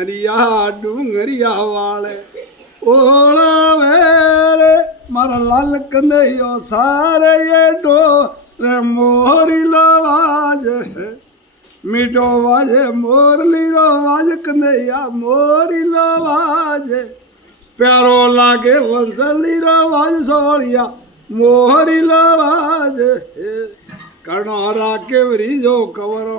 Area ડુંગરિયા વાળે ઓળા વેળે મારા લાલ કનૈયો સારે એડો રે મોરી લો વાજે મીઠો વાજે મોરલી રો વાજ કનૈયા મોરી લો વાજે પ્યારો લાગે વંસલી રો વાજ સોળિયા મોરી લો વાજે કણોરા કેવરી જો કવરો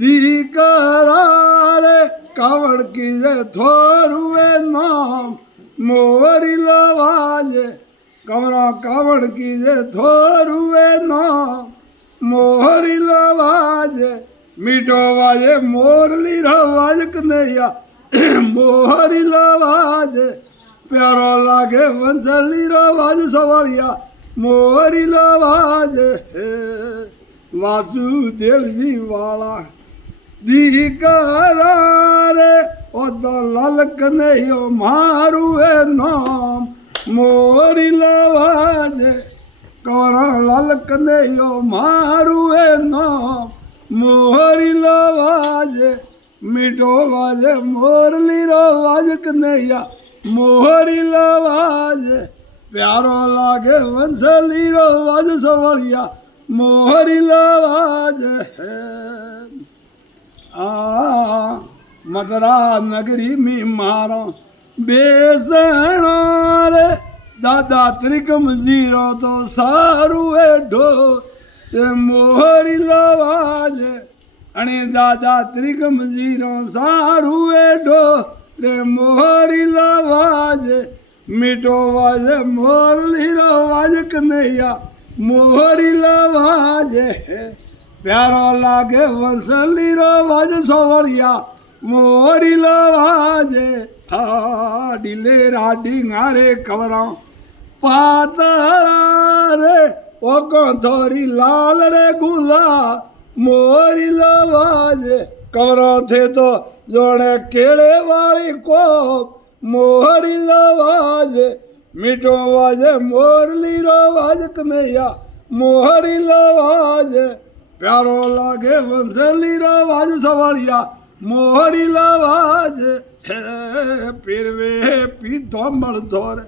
દીકરા રે કાવડ કીજે થોરુએ નામ મોરી લો વાજે કવરા કાવડ કીજે થોરુએ નામ મોરી લો વાજે મીઠો વાજે મોરલી રો વાજ કનૈયા મોરી લો વાજે પ્યારો લાગે વંસલી રો વાજ સવાળિયા મોરી લો વાજે વાસુદેવજી વાળા દીકરા રે ઓ તો લાલ કનૈયો મારું એ નામ મોરી લો વાજે કવરા લાલ કનૈયો મારું એ નામ મોરી લો વાજે મીઠો વાજે મોરલી રો વાજ કનૈયા મોરી લો વાજે પ્યારો લાગે વંસલી રો વાજ સવળિયા મોરી લો વાજે આ મધરા નગરી મી મારો બેસણો રે દાદા ત્રિકમ જીરો તો સારું એ ઢો તે મોરી લો વાજે અને દાદા ત્રિકમ જીરો સારું એ ઢો રે મોરી લો વાજે મીઠો વાજે મોરલી રો વાજ કનૈયા મોરી લો વાજે પ્યારો લાગે વંસલી રો વાજ સોવળિયા મોરી લો વાજે હા ડીલેરા ડીંગારે કવરા પાતળા રે ઓકો થોરી લાલ રે ગુલા મોરી લો વાજે કવરો થે તો જોડે કેળે વાળી કોપ મોરી લો વાજે મીઠો વાજે મોરલી રો વાજ કનૈયા મોરી લો વાજે પ્યારો લાગે વંસલી રો વાજ સવાળિયા મોરી લો વાજે પીરવે પીધો મળતો રે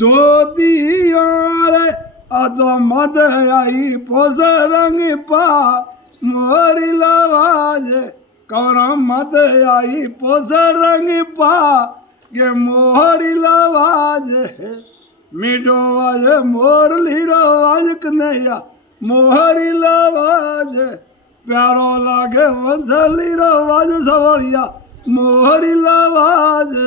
ધોતિયા રે આ તો મદ આઈ પોસ રંગી પા મોરી લો વાજે કવરા મદ આઈ પોસ રંગી પા કે મોરી લો વાજે મીઠો વાજે મોરલી રો વાજ કનૈયા મોરી લો વાજે પ્યારો લાગે વંસલી રો વાજ સવળિયા મોરી લો વાજે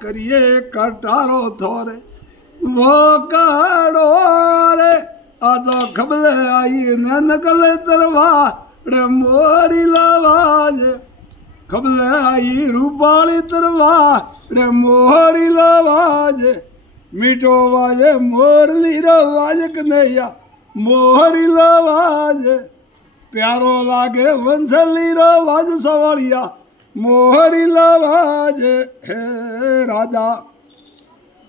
કરીએ કટારો થોરે વો કાળો રે આ તો ખબલે આઈ ને નકલે તરવા રે મોરી લો વાજે ખબલે આઈ રૂપાળી તરવા રે મોરી લો વાજે મીઠો વાજે મોરલી રો વાજ કનૈયા મોરી લો વાજે પ્યારો લાગે વંસલી રો વાજ સવળિયા મોરી લો વાજે હે રાજા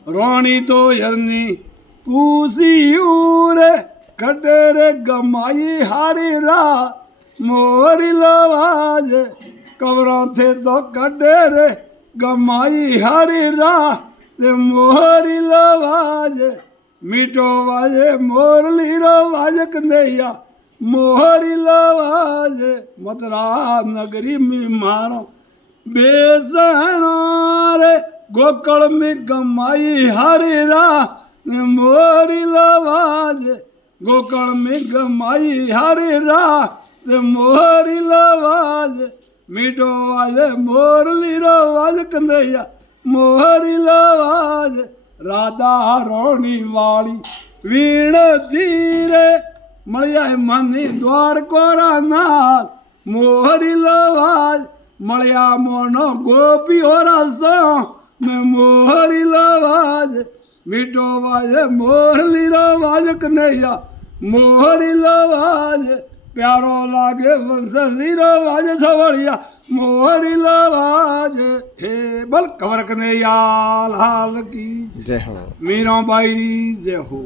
રોણી તો યરની પૂસી રે કટે રે ગમાઈ હારી રા મોરી લો વાજે કવરો થે તો કટે રે ગમાઈ હારી રા તે મોરી લો વાજે મીઠો વાજે મોરલી રો વાજ કનૈયા મોરી લો વાજે મથરા નગરી મી મારો બેસણો રે ગોકળ મી ગમાઈ હારી રા મોરી લો વાજે ગોકળ મી ગમાઈ હારી રા તે મોરી લો વાજે મીઠો વાજે મોરલી રો વાજ કનૈયા મોરી લો વાજે રાધા રોણી વાળી વીણ ધીરે મળ્યા મની દ્વાર કોરા નાથ મોરી લો વાજ મળ્યા મોનો ગોપીઓ રસો મેં મોરી લો વાજે મીઠો વાજે મોરલી રો વાજ કનૈયા મોરી લો વાજે પ્યારો લાગે વંસલી રો વાજ સવળિયા મોરી લો વાજે હે બલ કવર કનૈયા લાલ કી જય હો મીરાબાઈ ની જય હો.